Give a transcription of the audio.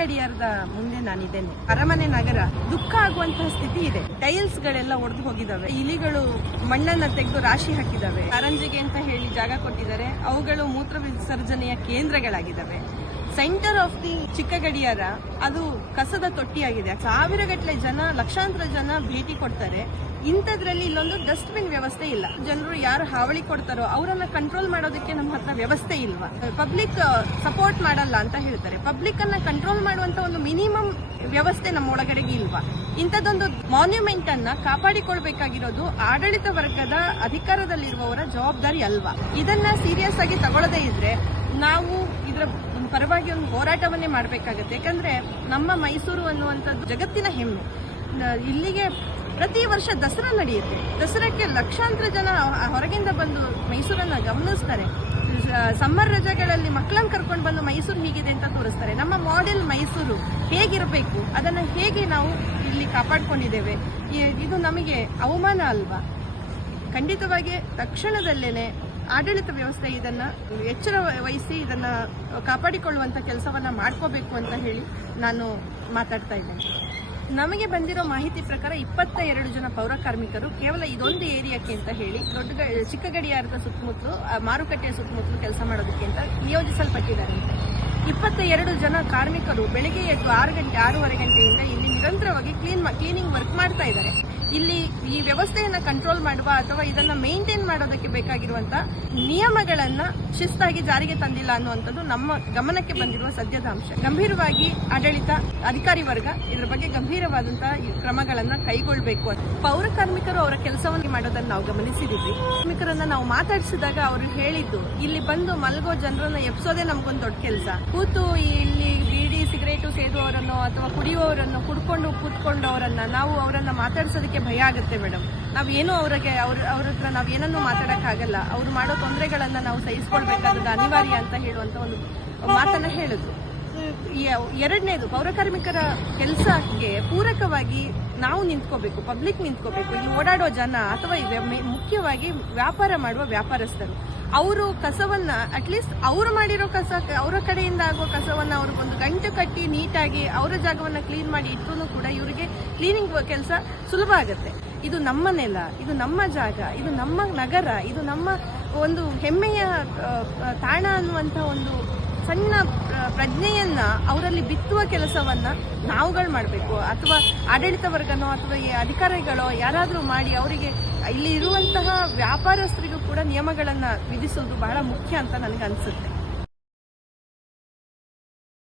ಗಡಿಯಾರದ ಮುಂದೆ ನಾನಿದ್ದೇನೆ. ಅರಮನೆ ನಗರ ದುಃಖ ಆಗುವಂತಹ ಸ್ಥಿತಿ ಇದೆ. ಟೈಲ್ಸ್ ಗಳೆಲ್ಲ ಒಡೆದು ಹೋಗಿದಾವೆ, ಇಲಿಗಳು ಮಣ್ಣನ್ನ ತೆಗೆದು ರಾಶಿ ಹಾಕಿದಾವೆ, ಕಾರಂಜಿಗೆ ಅಂತ ಹೇಳಿ ಜಾಗ ಕೊಟ್ಟಿದ್ದಾರೆ, ಅವುಗಳು ಮೂತ್ರ ವಿಸರ್ಜನೆಯ ಕೇಂದ್ರಗಳಾಗಿದ್ದಾವೆ. ಸೆಂಟರ್ ಆಫ್ ದಿ ಚಿಕ್ಕ ಗಡಿಯಾರ ಅದು ಕಸದ ತೊಟ್ಟಿಯಾಗಿದೆ. ಸಾವಿರಗಟ್ಟಲೆ ಜನ, ಲಕ್ಷಾಂತರ ಜನ ಭೇಟಿ ಕೊಡ್ತಾರೆ. ಇಂಥದ್ರಲ್ಲಿ ಇಲ್ಲೊಂದು ಡಸ್ಟ್ಬಿನ್ ವ್ಯವಸ್ಥೆ ಇಲ್ಲ. ಜನರು ಯಾರು ಹಾವಳಿ ಕೊಡ್ತಾರೋ ಅವರನ್ನ ಕಂಟ್ರೋಲ್ ಮಾಡೋದಕ್ಕೆ ನಮ್ಮ ಹತ್ರ ವ್ಯವಸ್ಥೆ ಇಲ್ವಾ? ಪಬ್ಲಿಕ್ ಸಪೋರ್ಟ್ ಮಾಡಲ್ಲ ಅಂತ ಹೇಳ್ತಾರೆ. ಪಬ್ಲಿಕ್ ಅನ್ನ ಕಂಟ್ರೋಲ್ ಮಾಡುವಂತ ಒಂದು ಮಿನಿಮಮ್ ವ್ಯವಸ್ಥೆ ನಮ್ಮ ಒಳಗಡೆಗೆ ಇಲ್ವಾ? ಇಂಥದ್ದೊಂದು ಮಾನ್ಯುಮೆಂಟ್ ಅನ್ನ ಕಾಪಾಡಿಕೊಳ್ಬೇಕಾಗಿರೋದು ಆಡಳಿತ ವರ್ಗದ ಅಧಿಕಾರದಲ್ಲಿರುವವರ ಜವಾಬ್ದಾರಿ ಅಲ್ವಾ? ಇದನ್ನ ಸೀರಿಯಸ್ ಆಗಿ ತಗೊಳ್ಳದೇ ಇದ್ರೆ ನಾವು ಇದರ ಪರವಾಗಿ ಒಂದು ಹೋರಾಟವನ್ನೇ ಮಾಡಬೇಕಾಗತ್ತೆ. ಯಾಕಂದ್ರೆ ನಮ್ಮ ಮೈಸೂರು ಅನ್ನುವಂಥದ್ದು ಜಗತ್ತಿನ ಹೆಮ್ಮೆ. ಇಲ್ಲಿಗೆ ಪ್ರತಿ ವರ್ಷ ದಸರಾ ನಡೆಯುತ್ತೆ. ದಸರಾಕ್ಕೆ ಲಕ್ಷಾಂತರ ಜನ ಹೊರಗಿಂದ ಬಂದು ಮೈಸೂರನ್ನ ಗಮನಿಸ್ತಾರೆ. ಸಮ್ಮರ್ ರಜೆಗಳಲ್ಲಿ ಮಕ್ಕಳನ್ನ ಕರ್ಕೊಂಡು ಬಂದು ಮೈಸೂರು ಹೀಗಿದೆ ಅಂತ ತೋರಿಸ್ತಾರೆ. ನಮ್ಮ ಮಾಡೆಲ್ ಮೈಸೂರು ಹೇಗಿರಬೇಕು, ಅದನ್ನ ಹೇಗೆ ನಾವು ಇಲ್ಲಿ ಕಾಪಾಡ್ಕೊಂಡಿದ್ದೇವೆ, ಇದು ನಮಗೆ ಅವಮಾನ ಅಲ್ವಾ? ಖಂಡಿತವಾಗಿ ತಕ್ಷಣದಲ್ಲೇನೆ ಆಡಳಿತ ವ್ಯವಸ್ಥೆ ಇದನ್ನ ಎಚ್ಚರ ವಹಿಸಿ ಇದನ್ನ ಕಾಪಾಡಿಕೊಳ್ಳುವಂತ ಕೆಲಸವನ್ನ ಮಾಡ್ಕೋಬೇಕು ಅಂತ ಹೇಳಿ ನಾನು ಮಾತಾಡ್ತಾ ಇದ್ದೇನೆ. ನಮಗೆ ಬಂದಿರೋ ಮಾಹಿತಿ ಪ್ರಕಾರ 22 ಜನ ಪೌರ ಕಾರ್ಮಿಕರು ಕೇವಲ ಇದೊಂದು ಏರಿಯಾಕ್ಕೆ ಅಂತ ಹೇಳಿ ಚಿಕ್ಕ ಗಡಿಯಾರದ ಸುತ್ತಮುತ್ತಲು, ಮಾರುಕಟ್ಟೆಯ ಸುತ್ತಮುತ್ತಲು ಕೆಲಸ ಮಾಡೋದಕ್ಕೆ ಅಂತ ನಿಯೋಜಿಸಲ್ಪಟ್ಟಿದ್ದಾರೆ. 22 ಜನ ಕಾರ್ಮಿಕರು ಬೆಳಗ್ಗೆ ಎದ್ದು 6:30 ಗಂಟೆಯಿಂದ ಇಲ್ಲಿ ನಿರಂತರವಾಗಿ ಕ್ಲೀನಿಂಗ್ ವರ್ಕ್ ಮಾಡ್ತಾ ಇದ್ದಾರೆ. ಇಲ್ಲಿ ಈ ವ್ಯವಸ್ಥೆಯನ್ನ ಕಂಟ್ರೋಲ್ ಮಾಡುವ ಅಥವಾ ಇದನ್ನ ಮೇಂಟೈನ್ ಮಾಡೋದಕ್ಕೆ ಬೇಕಾಗಿರುವಂತ ನಿಯಮಗಳನ್ನ ಶಿಸ್ತಾಗಿ ಜಾರಿಗೆ ತಂದಿಲ್ಲ ಅನ್ನುವಂಥದ್ದು ನಮ್ಮ ಗಮನಕ್ಕೆ ಬಂದಿರುವ ಸದ್ಯದ ಅಂಶ. ಗಂಭೀರವಾಗಿ ಆಡಳಿತ ಅಧಿಕಾರಿ ವರ್ಗ ಇದರ ಬಗ್ಗೆ ಗಂಭೀರವಾದಂತಹ ಕ್ರಮಗಳನ್ನ ಕೈಗೊಳ್ಳಬೇಕು. ಪೌರ ಕಾರ್ಮಿಕರು ಅವರ ಕೆಲಸವನ್ನು ಮಾಡೋದನ್ನ ನಾವು ಗಮನಿಸಿದೀವಿ. ಕಾರ್ಮಿಕರನ್ನ ನಾವು ಮಾತಾಡಿಸಿದಾಗ ಅವರು ಹೇಳಿದ್ದು, ಇಲ್ಲಿ ಬಂದು ಮಲಗೋ ಜನರನ್ನ ಎಬ್ಸೋದೇ ನಮ್ಗೊಂದು ದೊಡ್ಡ ಕೆಲಸ. ಕೂತು ಇಲ್ಲಿ ಬೀಡಿ ಸಿಗರೇಟು ಸೇದುವವರನ್ನು ಅಥವಾ ಕುಡಿಯುವವರನ್ನು ಕೂತ್ಕೊಂಡವರನ್ನ ನಾವು ಅವರನ್ನ ಮಾತಾಡ್ಸೋದಕ್ಕೆ ಭಯ ಆಗುತ್ತೆ ಮೇಡಮ್. ನಾವೇನು ಅವ್ರ ಹತ್ರ ನಾವೇನನ್ನೂ ಮಾತಾಡಕ್ಕಾಗಲ್ಲ. ಅವ್ರು ಮಾಡೋ ತೊಂದರೆಗಳನ್ನ ನಾವು ಸಹಿಸ್ಕೊಳ್ಬೇಕಾದ ಅನಿವಾರ್ಯ ಅಂತ ಹೇಳುವಂತ ಒಂದು ಮಾತನ್ನ ಹೇಳಿದ್ರು. ಎರಡನೇದು, ಪೌರ ಕಾರ್ಮಿಕರ ಕೆಲಸಕ್ಕೆ ಪೂರಕವಾಗಿ ನಾವು ನಿಂತ್ಕೋಬೇಕು, ಪಬ್ಲಿಕ್ ನಿಂತ್ಕೋಬೇಕು. ಈ ಓಡಾಡೋ ಜನ ಅಥವಾ ಮುಖ್ಯವಾಗಿ ವ್ಯಾಪಾರ ಮಾಡುವ ವ್ಯಾಪಾರಸ್ಥರು, ಅವರು ಕಸವನ್ನ ಅಟ್ಲೀಸ್ಟ್ ಅವರು ಮಾಡಿರೋ ಕಸ, ಅವರ ಕಡೆಯಿಂದ ಆಗುವ ಕಸವನ್ನ ಅವ್ರಿಗೊಂದು ಗಂಟು ಕಟ್ಟಿ ನೀಟಾಗಿ ಅವರ ಜಾಗವನ್ನ ಕ್ಲೀನ್ ಮಾಡಿ ಇಟ್ಟರೂ ಕೂಡ ಇವರಿಗೆ ಕ್ಲೀನಿಂಗ್ ಕೆಲಸ ಸುಲಭ ಆಗುತ್ತೆ. ಇದು ನಮ್ಮ ನೆಲ, ಇದು ನಮ್ಮ ಜಾಗ, ಇದು ನಮ್ಮ ನಗರ, ಇದು ನಮ್ಮ ಒಂದು ಹೆಮ್ಮೆಯ ತಾಣ ಅನ್ನುವಂಥ ಒಂದು ಸಣ್ಣ ಪ್ರಜ್ಞೆಯನ್ನ ಅವರಲ್ಲಿ ಬಿತ್ತುವ ಕೆಲಸವನ್ನ ನಾವುಗಳು ಮಾಡಬೇಕು. ಅಥವಾ ಆಡಳಿತ ವರ್ಗನೋ ಅಥವಾ ಅಧಿಕಾರಿಗಳೋ ಯಾರಾದರೂ ಮಾಡಿ ಅವರಿಗೆ ಇಲ್ಲಿ ಇರುವಂತಹ ವ್ಯಾಪಾರಸ್ಥರಿಗೂ ಕೂಡ ನಿಯಮಗಳನ್ನ ವಿಧಿಸೋದು ಬಹಳ ಮುಖ್ಯ ಅಂತ ನನಗೆ ಅನ್ಸುತ್ತೆ.